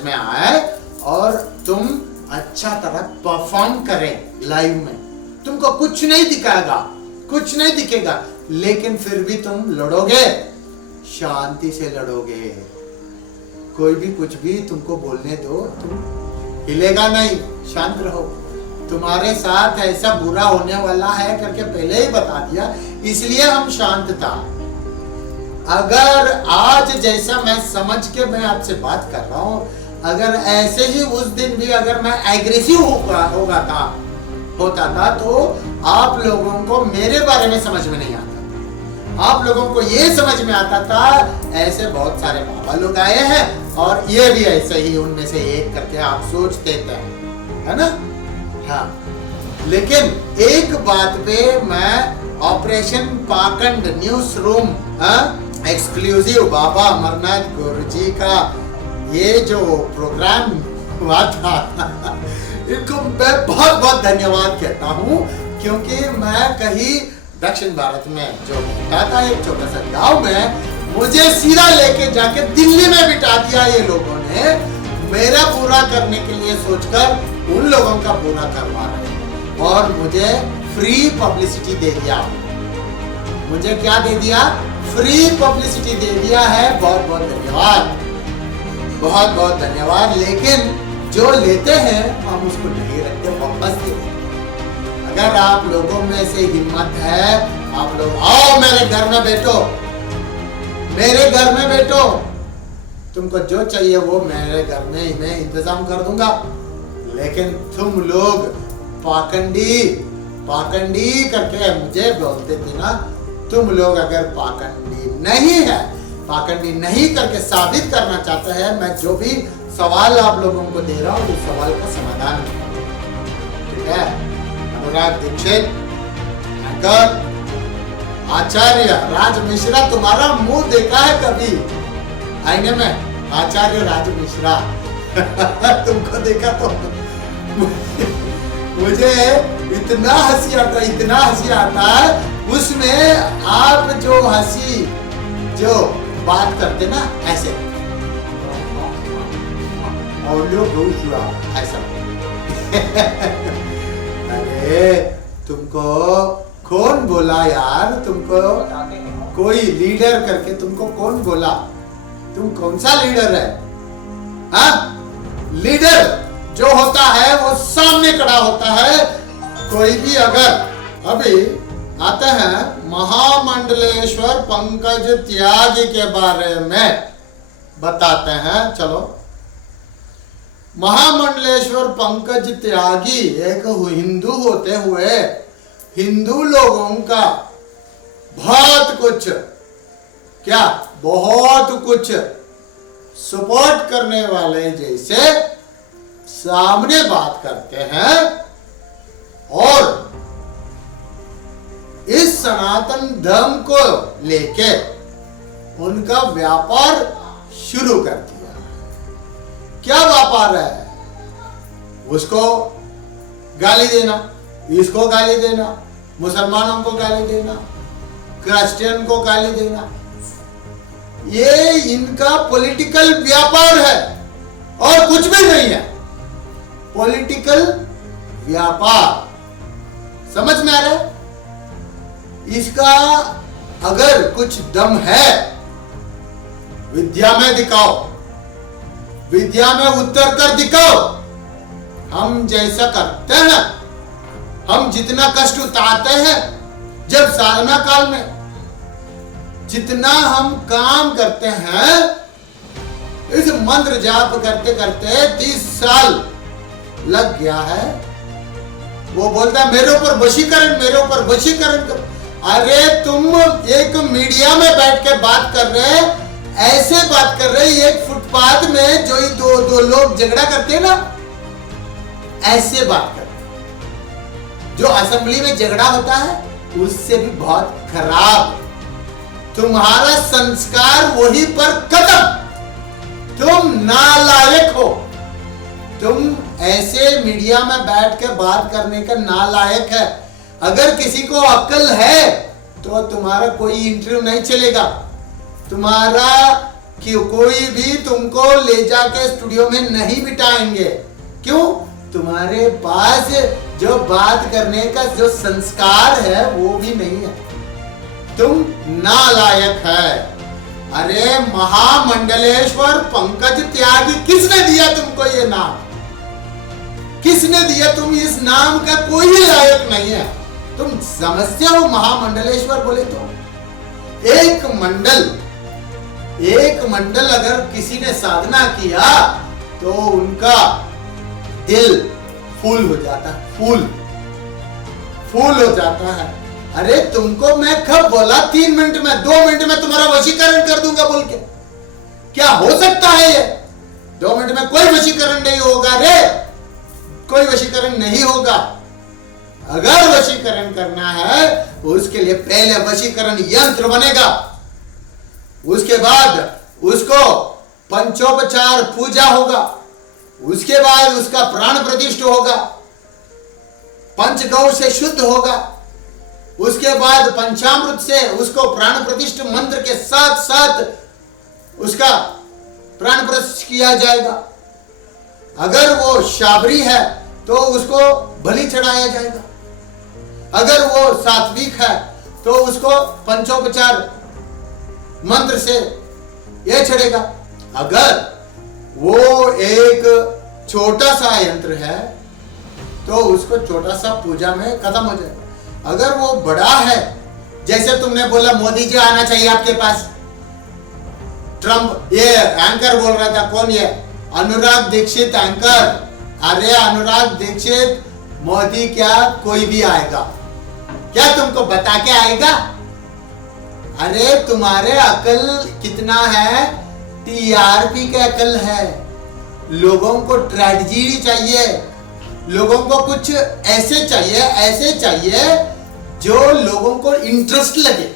में आए और तुम अच्छा तरह परफॉर्म करें लाइव में। तुमको कुछ नहीं दिखाएगा, कुछ नहीं दिखेगा, लेकिन फिर भी तुम लड़ोगे, शांति से लड़ोगे। कोई भी कुछ भी तुमको बोलने दो, तुम हिलेगा नहीं, शांत रहो। तुम्हारे साथ ऐसा बुरा होने वाला है करके पहले ही बता दिया, इसलिए हम शांत था। अगर आज जैसा मैं समझ के मैं आपसे बात कर रहा हूं, अगर ऐसे ही उस दिन भी अगर मैं एग्रेसिव होता था तो आप लोगों को मेरे बारे में समझ में नहीं आता। आप लोगों को ये समझ में आता था ऐसे बहुत सारे बाबा लोग आए हैं और ये भी ऐसे ही उनमें से एक करके आप सोचते थे, है ना? हाँ, लेकिन एक बात पे मैं ऑपरेशन पाखंड न्यूज रूम एक्सक्लूसिव बाबा अमरनाथ गुरुजी का ये जो प्रोग्राम हुआ था इनको मैं बहुत बहुत धन्यवाद कहता हूँ, क्योंकि मैं कहीं दक्षिण भारत में जो होता था एक छोटा सा गांव में, मुझे सीधा लेके जाके दिल्ली में बिठा दिया ये लोगों ने। मेरा पूरा करने के लिए सोचकर उन लोगों का पूरा करवा रहे और मुझे फ्री पब्लिसिटी दे दिया। मुझे क्या दे दिया? फ्री पब्लिसिटी दे दिया है। बहुत बहुत धन्यवाद, बहुत बहुत धन्यवाद। लेकिन जो लेते हैं हम उसको नहीं रखते, वापस दे देते। अगर आप लोगों में से हिम्मत है, आप लोग आओ मेरे घर में बैठो, मेरे घर में बैठो, तुमको जो चाहिए वो मेरे घर में मैं इंतजाम कर दूंगा। लेकिन तुम लोग पाखंडी पाखंडी करके मुझे बोलते थे ना, तुम लोग अगर पाखंडी नहीं है, पाखंडी नहीं करके साबित करना चाहते हैं, मैं जो भी सवाल आप लोगों को दे रहा हूँ उस सवाल का समाधान, ठीक है? अनुराग दीक्षित, आचार्य राज मिश्रा, तुम्हारा मुंह देखा है कभी आईने में? आचार्य राज मिश्रा तुमको देखा तो मुझे इतना हंसी आता, इतना हंसी आता है उसमें। आप जो हंसी जो बात करते ना ऐसे ऐसा अरे तुमको कौन बोला यार? तुमको कोई लीडर करके तुमको कौन बोला? तुम कौन सा लीडर है? हाँ, लीडर जो होता है वो सामने खड़ा होता है। कोई भी अगर अभी आते हैं महामंडलेश्वर पंकज त्यागी के बारे में बताते हैं। चलो, महामंडलेश्वर पंकज त्यागी एक हिंदू होते हुए हिंदू लोगों का बहुत कुछ क्या बहुत कुछ सपोर्ट करने वाले जैसे सामने बात करते हैं और इस सनातन धर्म को लेके उनका व्यापार शुरू कर दिया। क्या व्यापार है? उसको गाली देना, इसको गाली देना, मुसलमानों को गाली देना, क्रिश्चियन को गाली देना, ये इनका पॉलिटिकल व्यापार है और कुछ भी नहीं है। पॉलिटिकल व्यापार, समझ में आ रहा है? इसका अगर कुछ दम है विद्या में दिखाओ, विद्या में उतर कर दिखाओ। हम जैसा करते हैं, हम जितना कष्ट उतारते हैं जब साधना काल में, जितना हम काम करते हैं, इस मंत्र जाप करते करते 30 साल लग गया है। वो बोलता है मेरे ऊपर वशीकरण, मेरे ऊपर वशीकरण कर। अरे तुम एक मीडिया में बैठ के बात कर रहे, ऐसे बात कर रहे, एक फुटपाथ में जो दो लोग झगड़ा करते हैं ना, ऐसे बात कर। जो असेंबली में झगड़ा होता है उससे भी बहुत खराब। तुम्हारा संस्कार वहीं पर खत्म। तुम नालायक हो। तुम ऐसे मीडिया में बैठ के बात करने का नालायक है। अगर किसी को अक्ल है तो तुम्हारा कोई इंटरव्यू नहीं चलेगा, तुम्हारा कि कोई भी तुमको ले जाके स्टूडियो में नहीं बिठाएंगे। क्यों? तुम्हारे पास जो बात करने का जो संस्कार है वो भी नहीं है, तुम नालायक है। अरे महामंडलेश्वर पंकज त्यागी, किसने दिया तुमको ये नाम? किसने दिया? तुम इस नाम का कोई लायक नहीं है। तुम समझते हो महामंडलेश्वर बोले तो एक मंडल अगर किसी ने साधना किया तो उनका दिल फूल हो जाता है, फूल हो जाता है। अरे तुमको मैं कब बोला 3 मिनट में 2 मिनट में तुम्हारा वशीकरण कर दूंगा बोल के? क्या हो सकता है ये? 2 मिनट में कोई वशीकरण नहीं होगा रे, कोई वशीकरण नहीं होगा। अगर वशीकरण करना है उसके लिए पहले वशीकरण यंत्र बनेगा, उसके बाद उसको पंचोपचार पूजा होगा, उसके बाद उसका प्राण प्रतिष्ठा होगा, पंचगौ से शुद्ध होगा, उसके बाद पंचामृत से उसको प्राण प्रतिष्ठा मंत्र के साथ साथ उसका प्राण प्रतिष्ठा किया जाएगा। अगर वो शाबरी है तो उसको बलि चढ़ाया जाएगा, अगर वो सात्विक है तो उसको पंचोपचार मंत्र से यह चढ़ेगा। अगर वो एक छोटा सा यंत्र है तो उसको छोटा सा पूजा में खत्म हो जाएगा। अगर वो बड़ा है, जैसे तुमने बोला मोदी जी आना चाहिए आपके पास, ट्रम्प ये एंकर बोल रहा था, कौन ये? अनुराग दीक्षित एंकर। अरे अनुराग दीक्षित, मोदी क्या कोई भी आएगा क्या तुमको बता के आएगा? अरे तुम्हारे अकल कितना है? टीआरपी का अकल है। लोगों को ट्रेजेडी चाहिए, लोगों को कुछ ऐसे चाहिए जो लोगों को इंटरेस्ट लगे,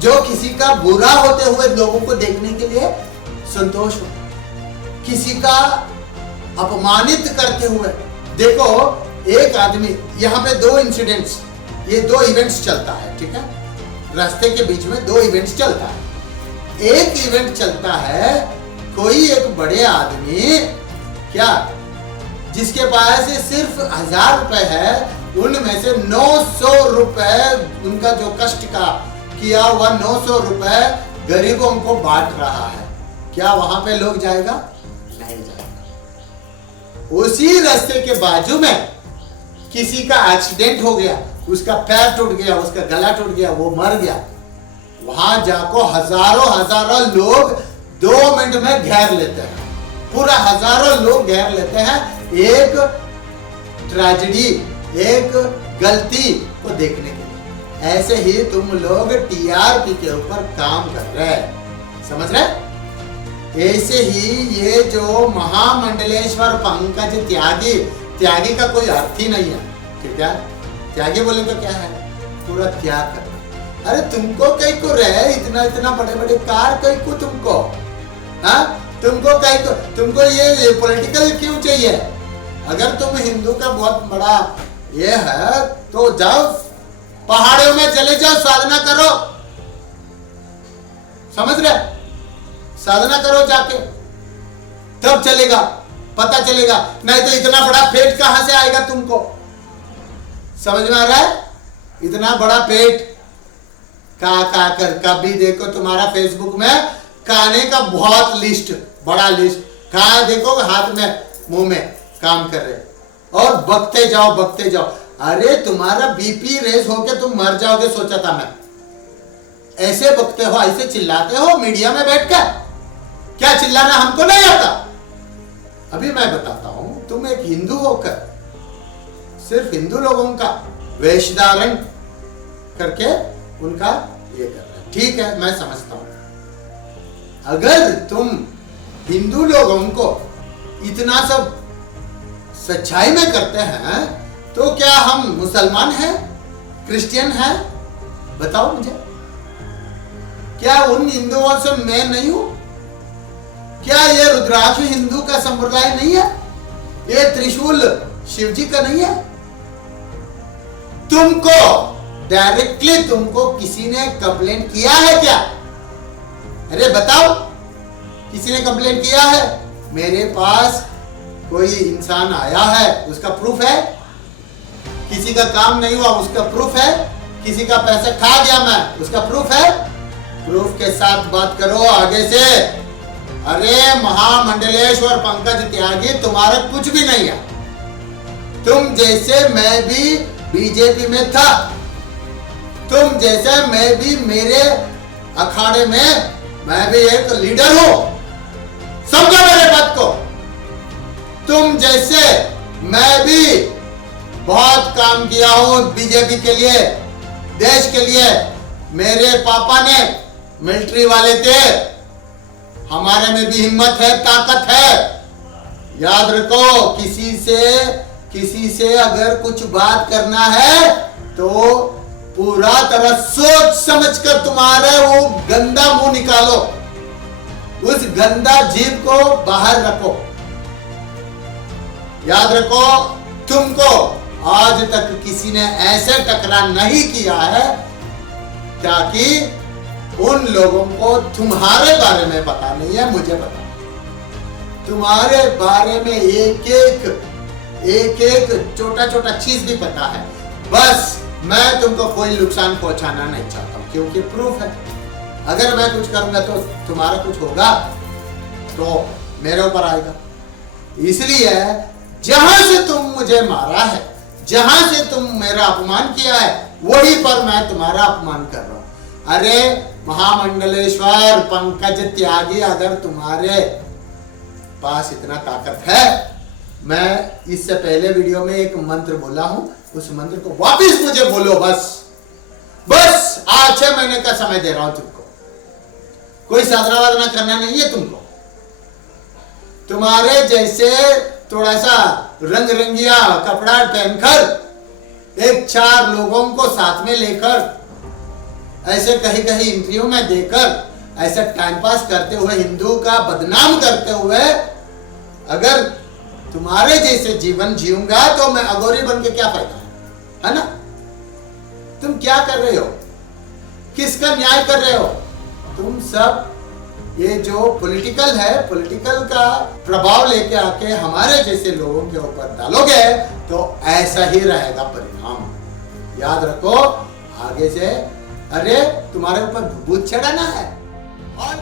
जो किसी का बुरा होते हुए लोगों को देखने के लिए संतोष हो, किसी का अपमानित करते हुए। देखो एक आदमी, यहाँ पे 2 इंसिडेंट्स, ये 2 इवेंट्स चलता है, ठीक है? रास्ते के बीच में 2 इवेंट्स चलता है। एक इवेंट चलता है, कोई एक बड़े आदमी क्या, जिसके पास सिर्फ 1000 रुपए है, उनमें से 900 रुपए उनका जो कष्ट का किया हुआ 900 रुपए गरीबों को बांट रहा है। क्या वहां पे लोग जाएगा? नहीं जाएगा। उसी रास्ते के बाजू में किसी का एक्सीडेंट हो गया, उसका पैर टूट गया, उसका गला टूट गया, वो मर गया। वहां जाको हजारों लोग 2 मिनट में घेर लेते हैं, पूरा हजारों लोग घेर लेते हैं एक ट्रेजेडी, एक गलती को देखने के लिए। ऐसे ही तुम लोग टीआरपी के ऊपर काम कर रहे हैं, समझ रहे? ऐसे ही ये जो महामंडलेश्वर पंकज त्यागी का कोई अर्थ ही नहीं है, ठीक है? त्यागी बोले तो क्या है? पूरा त्याग करना। अरे तुमको कहीं को रहे इतना बड़े कार कहीं को तुमको, हाँ? तुमको कहीं को, तुमको ये पॉलिटिकल क्यों चाहिए? अगर तुम हिंदू का बहुत बड़ा ये है तो जाओ पहाड़ों में चले जाओ, साधना करो, समझ रहे? साधना करो जाके, तब चलेगा, पता चलेगा। नहीं तो इतना बड़ा पेट कहां से आएगा तुमको? समझ में आ रहा है? इतना बड़ा पेट का कर, कभी देखो तुम्हारा फेसबुक में खाने का बहुत लिस्ट, बड़ा लिस्ट, कहा देखो हाथ में मुंह में काम कर रहे और बकते जाओ। अरे तुम्हारा बीपी रेस होके तुम मर जाओगे, सोचा था मैं। ऐसे बकते हो, ऐसे चिल्लाते हो मीडिया में बैठकर। क्या चिल्लाना हमको नहीं आता? अभी मैं बताता हूं, तुम एक हिंदू होकर सिर्फ हिंदू लोगों का वेश धारण करके उनका ये कर रहे हैं, ठीक है, मैं समझता हूं। अगर तुम हिंदू लोगों को इतना सब सच्चाई में करते हैं तो क्या हम मुसलमान हैं, क्रिश्चियन हैं? बताओ मुझे, क्या उन हिंदुओं से मैं नहीं हूं? क्या ये रुद्राक्ष हिंदू का संप्रदाय नहीं है? ये त्रिशूल शिव जी का नहीं है? तुमको डायरेक्टली तुमको किसी ने कंप्लेंट किया है क्या? अरे बताओ, किसी ने कंप्लेंट किया है? मेरे पास कोई इंसान आया है, उसका प्रूफ है? किसी का काम नहीं हुआ, उसका प्रूफ है? किसी का पैसा खा गया मैं, उसका प्रूफ है? प्रूफ के साथ बात करो आगे से। अरे महामंडलेश्वर पंकज त्यागी, तुम्हारा कुछ भी नहीं है। तुम जैसे मैं भी बीजेपी में था, तुम जैसे मैं भी मेरे अखाड़े में मैं भी एक लीडर हूं, समझो मेरे बात को। तुम जैसे मैं भी बहुत काम किया हूं बीजेपी के लिए, देश के लिए। मेरे पापा ने मिलिट्री वाले थे, हमारे में भी हिम्मत है, ताकत है। याद रखो, किसी से अगर कुछ बात करना है तो पूरा तरह सोच समझकर तुम्हारे वो गंदा मुंह निकालो, उस गंदा जीभ को बाहर रखो। याद रखो, तुमको आज तक किसी ने ऐसे टकरा नहीं किया है ताकि उन लोगों को तुम्हारे बारे में पता नहीं है, मुझे पता। तुम्हारे बारे में एक एक छोटा छोटा चीज भी पता है। बस मैं तुमको कोई नुकसान पहुंचाना नहीं चाहता हूं, क्योंकि प्रूफ है। अगर मैं कुछ करूंगा तो तुम्हारा कुछ होगा तो मेरे ऊपर आएगा। इसलिए जहां से तुम मुझे मारा है, जहां से तुम मेरा अपमान किया है, वहीं पर मैं तुम्हारा अपमान कर रहा हूं। अरे महामंडलेश्वर पंकज त्यागी, अगर तुम्हारे पास इतना ताकत है, मैं इससे पहले वीडियो में एक मंत्र बोला हूं, उस मंत्र को वापस मुझे बोलो। बस आज 6 महीने का समय दे रहा हूं तुमको। कोई साधना वादना करना नहीं है तुमको। तुम्हारे जैसे थोड़ा सा रंग रंगिया कपड़ा पहनकर 1-4 लोगों को साथ में लेकर ऐसे कहीं कहीं इंटरव्यू में देकर ऐसे टाइम पास करते हुए, हिंदू का बदनाम करते हुए अगर तुम्हारे जैसे जीवन जीऊंगा तो मैं अघोरी बन के क्या फायदा है ना? तुम क्या कर रहे हो? किसका न्याय कर रहे हो? तुम सब ये जो पॉलिटिकल है, पॉलिटिकल का प्रभाव लेके आके हमारे जैसे लोगों के ऊपर डालोगे तो ऐसा ही रहेगा परिणाम। याद रखो, आगे से अरे तुम्हारे ऊपर भूत चढ़ाना है और